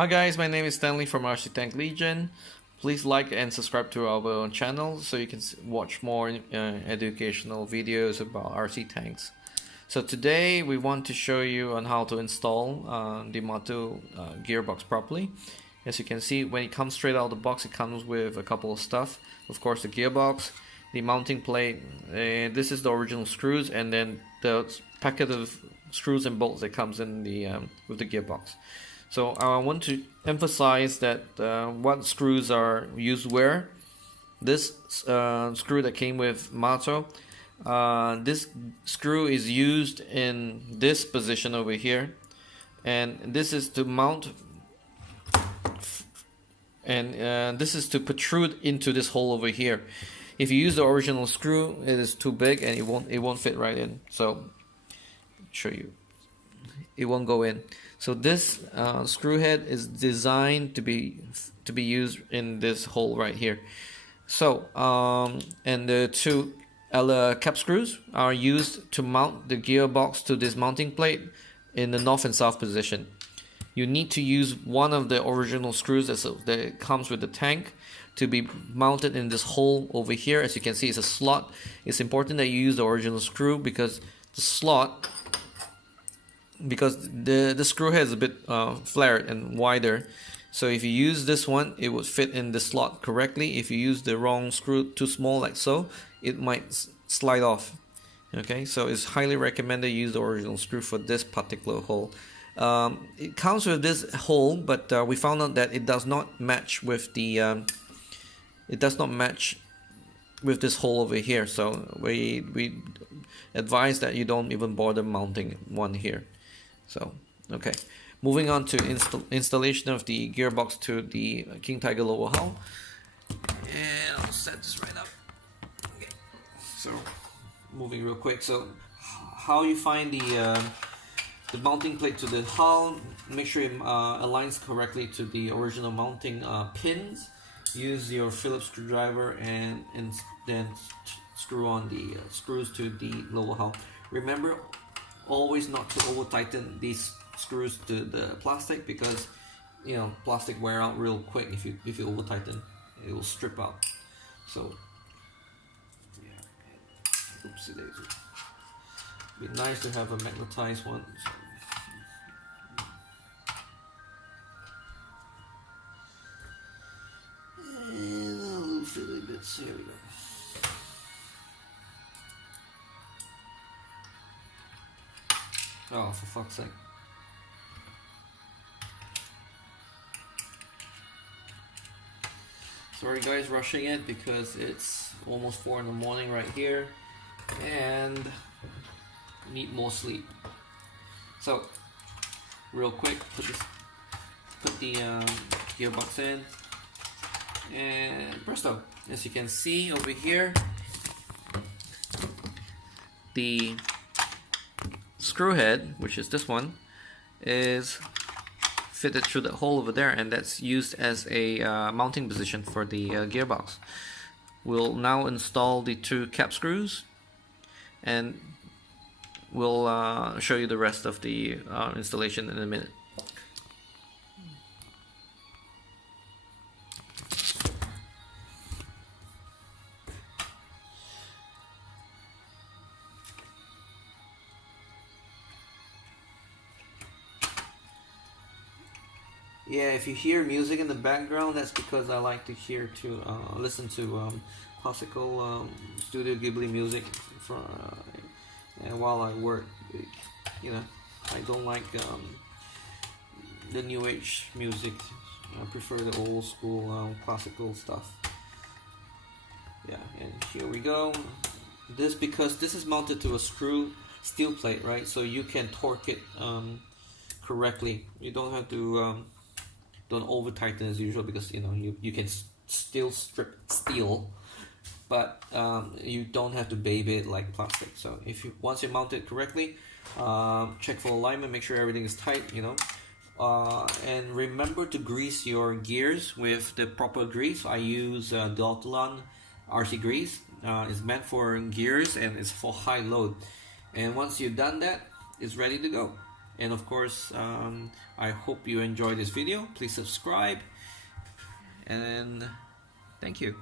Hi guys, my name is Stanley from RC Tank Legion. Please like and subscribe to our channel so you can watch more educational videos about RC tanks. So today we want to show you on how to install the MATO gearbox properly. As you can see, when it comes straight out of the box, it comes with a couple of stuff. Of course, the gearbox, the mounting plate, this is the original screws, and then the packet of screws and bolts that comes in the with the gearbox. So I want to emphasize that what screws are used where. This screw that came with MATO, this screw is used in this position over here, and this is to mount, and this is to protrude into this hole over here. If you use the original screw, it is too big and it won't fit right in. So show you, it won't go in. So this screw head is designed to be used in this hole right here. So and the two cap screws are used to mount the gearbox to this mounting plate in the north and south position. You need to use one of the original screws that comes with the tank to be mounted in this hole over here. As you can see, it's a slot. It's important that you use the original screw because the slot, because the screw head is a bit flared and wider. So if you use this one, it would fit in the slot correctly. If you use the wrong screw, too small like so, it might slide off. Okay, so it's highly recommended you use the original screw for this particular hole. It comes with this hole, but we found out that it does not match with the with this hole over here. So we advise that you don't even bother mounting one here. So okay, moving on to installation of the gearbox to the King Tiger lower hull, and I'll set this right up. Okay, so moving real quick. So how you find the mounting plate to the hull? Make sure it aligns correctly to the original mounting pins. Use your Phillips screwdriver and then screw on the screws to the lower hull. Remember always not to over tighten these screws to the plastic, because you know plastic wear out real quick. If you over tighten, it will strip out. So yeah, oopsie daisy. Be nice to have a magnetized one. So, and a little fiddly bits. Here we go. Oh, for fuck's sake. Sorry guys, rushing it because it's almost 4 in the morning right here and need more sleep. So real quick, put the gearbox in, and presto, as you can see over here, the screw head, which is this one, is fitted through the hole over there, and that's used as a mounting position for the gearbox. We'll now install the 2 cap screws, and we'll show you the rest of the installation in a minute. Yeah, if you hear music in the background, that's because I like to listen to classical Studio Ghibli music while I work. You know, I don't like the new age music. I prefer the old school classical stuff. Yeah, and here we go. Because this is mounted to a steel plate, right? So you can torque it correctly. You don't have to don't over tighten as usual, because you know you can still strip steel, but you don't have to baby it like plastic. So once you mount it correctly, check for alignment, make sure everything is tight, you know, and remember to grease your gears with the proper grease. I use Deltalon RC grease. It's meant for gears and it's for high load, and once you've done that, it's ready to go. And of course, I hope you enjoyed this video. Please subscribe, and thank you.